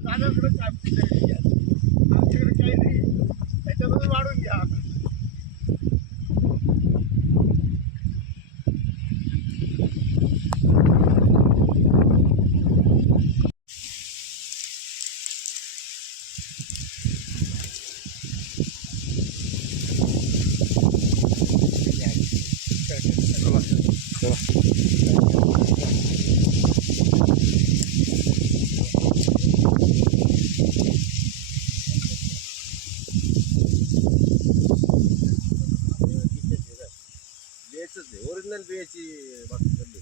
माझ्याकडे आमच्याकडे काही नाही, त्याच्यातून वाढून घ्या. ओरिजिनल बियाची बाकी करली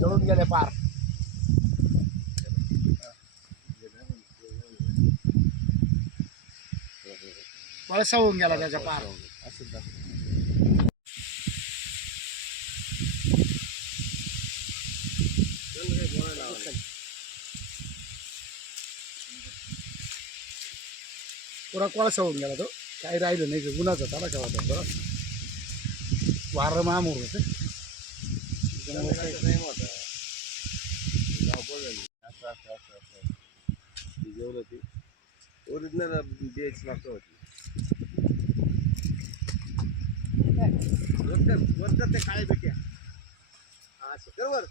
जळून गेले पार. पळसा होऊन गेला त्याच्या पार. पुरा कोळसा होऊन गेला तो, काही राहिलं नाही. उन्हाचा त्याला काय होता बरं, वारं मामूर होतं. ओरिजिनल बियाची मागं होती. वर ते काळे बेट्या असं बरोबर.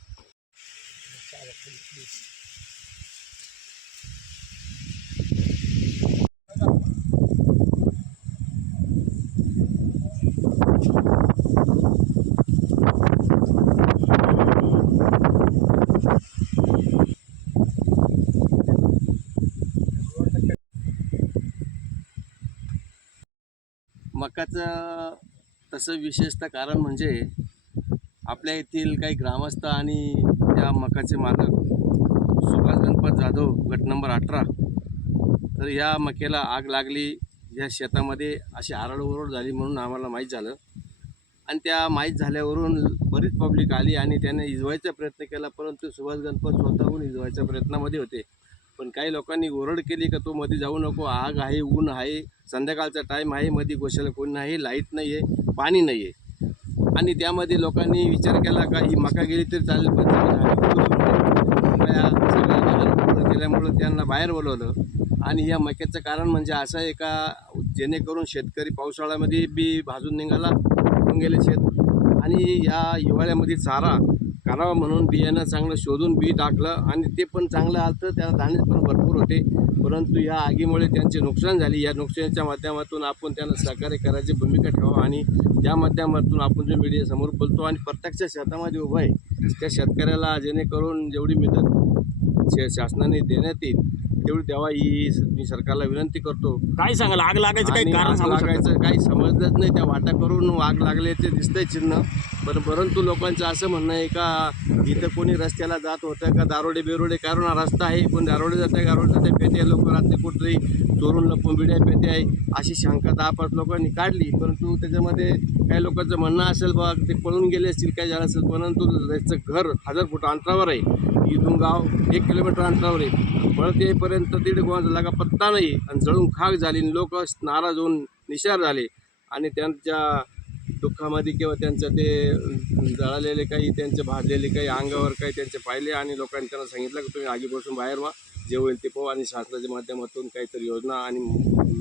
मकाचं तसं विशेषतः कारण म्हणजे आपल्या येथील काही ग्रामस्थ आणि त्या मकाचे मालक सुभाष गणपत जाधव गट नंबर 18. तर या मक्याला आग लागली या शेतामध्ये, अशी आरडओरड झाली म्हणून आम्हाला माहीत झालं. आणि त्या माहीत झाल्यावरून बरीच पब्लिक आली आणि त्याने इजवायचा प्रयत्न केला, परंतु सुभाष गणपत स्वतःहून इजवायच्या प्रयत्नामध्ये होते. पण काही लोकांनी ओरड केली का तो मध्ये जाऊ नको, आग आहे, ऊन आहे, संध्याकाळचा टाईम आहे, मध्ये गोशाला कोणी नाही, लाईट नाही आहे, पाणी नाही आहे. आणि त्यामध्ये लोकांनी विचार केला का ही मका गेली तरी चालेल, पण केल्यामुळं त्यांना बाहेर बोलवलं. आणि या मक्याचं कारण म्हणजे असं आहे का, जेणेकरून शेतकरी पावसाळ्यामध्ये बी भाजून निघाला गेले शेत, आणि या हिवाळ्यामध्ये चारा करावा म्हणून बियाणं चांगलं शोधून बी टाकलं आणि ते पण चांगलं आलं, तर त्याला दाणे पण भरपूर होते. परंतु या आगीमुळे त्यांचे नुकसान झाले. या नुकसानीच्या माध्यमातून आपण त्यांना सहकार्य करायची भूमिका ठेवा आणि त्या माध्यमातून आपण जो मीडियासमोर बोलतो आणि प्रत्यक्ष शेतामध्ये उभं आहे त्या शेतकऱ्याला जेणेकरून जेवढी मदत शासनाने देण्यात येईल तेवढी द्यावा ही मी सरकारला विनंती करतो. काय सांगाल, आग लागायचं काही कारण आग लागायचं काही समजलंच नाही. त्या वाटा करून आग लागले ते दिसतंय चिन्ह. परंतु लोकांचं असं म्हणणं आहे का इथं कोणी रस्त्याला जात होतं का दारोडे बेरोडे, कारण हा रस्ता आहे, पण दारोडे जाते पेट्या लोक रात्री कुठेतरी चोरून लपून बिड्या पेट्या आहे अशी शंका 10-5 लोकांनी काढली. परंतु त्याच्यामध्ये काही लोकांचं म्हणणं असेल बा ते पळून गेले असतील, काय झालं असेल. परंतु त्याचं घर 1000 फूट अंतरावर आहे, इथून गाव 1 किलोमीटर अंतरावर आहे. परत येईपर्यंत 1.5 गोळा लागा पत्ता नाही आणि जळून खाक झाली. लोक नाराज होऊन निशार झाले आणि त्यांच्या दुःखामध्ये किंवा त्यांचं ते जळालेले काही, त्यांचे भाजलेले काही अंगावर काही त्यांचे पाहिले आणि लोकांनी त्यांना सांगितलं की तुम्ही आगीपासून बाहेर व्हा, जे होईल ते पाहू आणि शासनाच्या माध्यमातून काहीतरी योजना आणि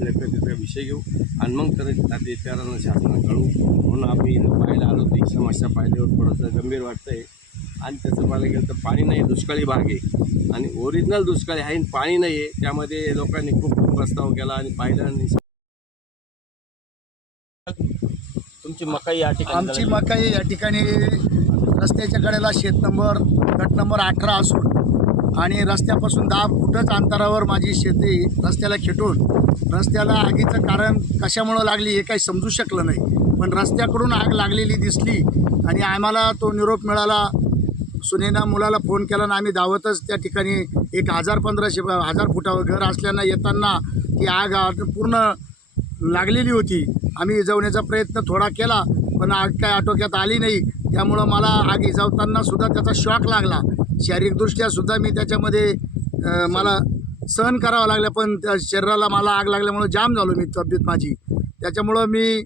त्याचा विषय घेऊ आणि मग तर अधिकाऱ्यांना शासनाला कळवू म्हणून आम्ही पाहायला आलो. ती समस्या पाहिल्यावर थोडंसं गंभीर वाटतं आहे. आणि त्याचं पाहायला गेलं तर पाणी नाही, दुष्काळी भाग आहे आणि ओरिजिनल दुष्काळी आहे, पाणी नाही आहे. त्यामध्ये लोकांनी खूप प्रस्ताव केला आणि पाहिलं आणि तुमची मकाई या ठिकाणी, आमची मकाई या ठिकाणी रस्त्याच्या कडेला गट नंबर 18 असून आणि रस्त्यापासून 10 फुटच अंतरावर माझी शेती रस्त्याला खेटून रस्त्याला आगीचं कारण कशामुळं लागली हे काही समजू शकलं नाही. पण रस्त्याकडून आग लागलेली दिसली आणि आम्हाला तो निरोप मिळाला. सुनेना मुलाला फोन केला आणि आम्ही धावतच त्या ठिकाणी 1000 फुटावर घर असल्यानं येताना ती आग पूर्ण लागलेली होती. आम्ही विझवण्याचा प्रयत्न थोडा केला पण आग काय आटोक्यात आली नाही. त्यामुळं मला आग विझवताना सुद्धा त्याचा शॉक लागला. शारीरिकदृष्ट्या सुद्धा मी त्याच्यामध्ये मला सहन करावं लागलं, पण त्या शरीराला मला आग लागल्यामुळं जाम झालो मी, तब्येत माझी. त्याच्यामुळं मी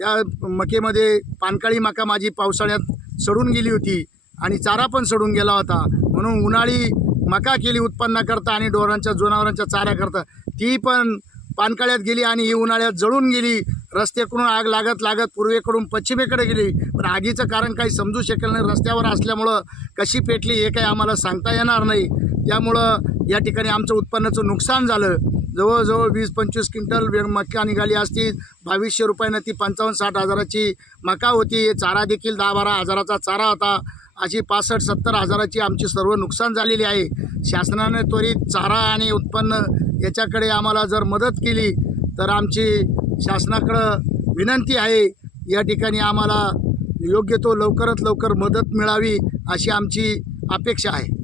त्या मकेमध्ये पानकाळी मका माझी पावसाळ्यात सडून गेली होती आणि चारा पण सडून गेला होता. म्हणून उन्हाळी मका केली उत्पन्नाकरता आणि जनावरांच्या चाऱ्याकरता, ती पण पानकाळ्यात गेली आणि ही उन्हाळ्यात जळून गेली. रस्त्याकडून आग लागत लागत पूर्वेकडून पश्चिमेकडे गेली, पण आगीचं कारण काही समजू शकेल नाही. रस्त्यावर असल्यामुळं कशी पेटली हे काही आम्हाला सांगता येणार नाही. त्यामुळं या ठिकाणी आमचं उत्पन्नाचं नुकसान झालं. जवळजवळ 20-25 क्विंटल मका निघाली असती. 2200 रुपयानं ती 55-60 हजाराची मका होती. चारा देखील 10-12 हजाराचा चारा होता. अशी 65-70 हजाराची आमची सर्व नुकसान झालेली आहे. शासनाने त्वरित चारा आणि उत्पन्न याच्याकडे आम्हाला जर मदत केली तर आमची शासनाकडं विनंती आहे. या ठिकाणी आम्हाला योग्य तो लवकरात लवकर मदत मिळावी अशी आमची अपेक्षा आहे.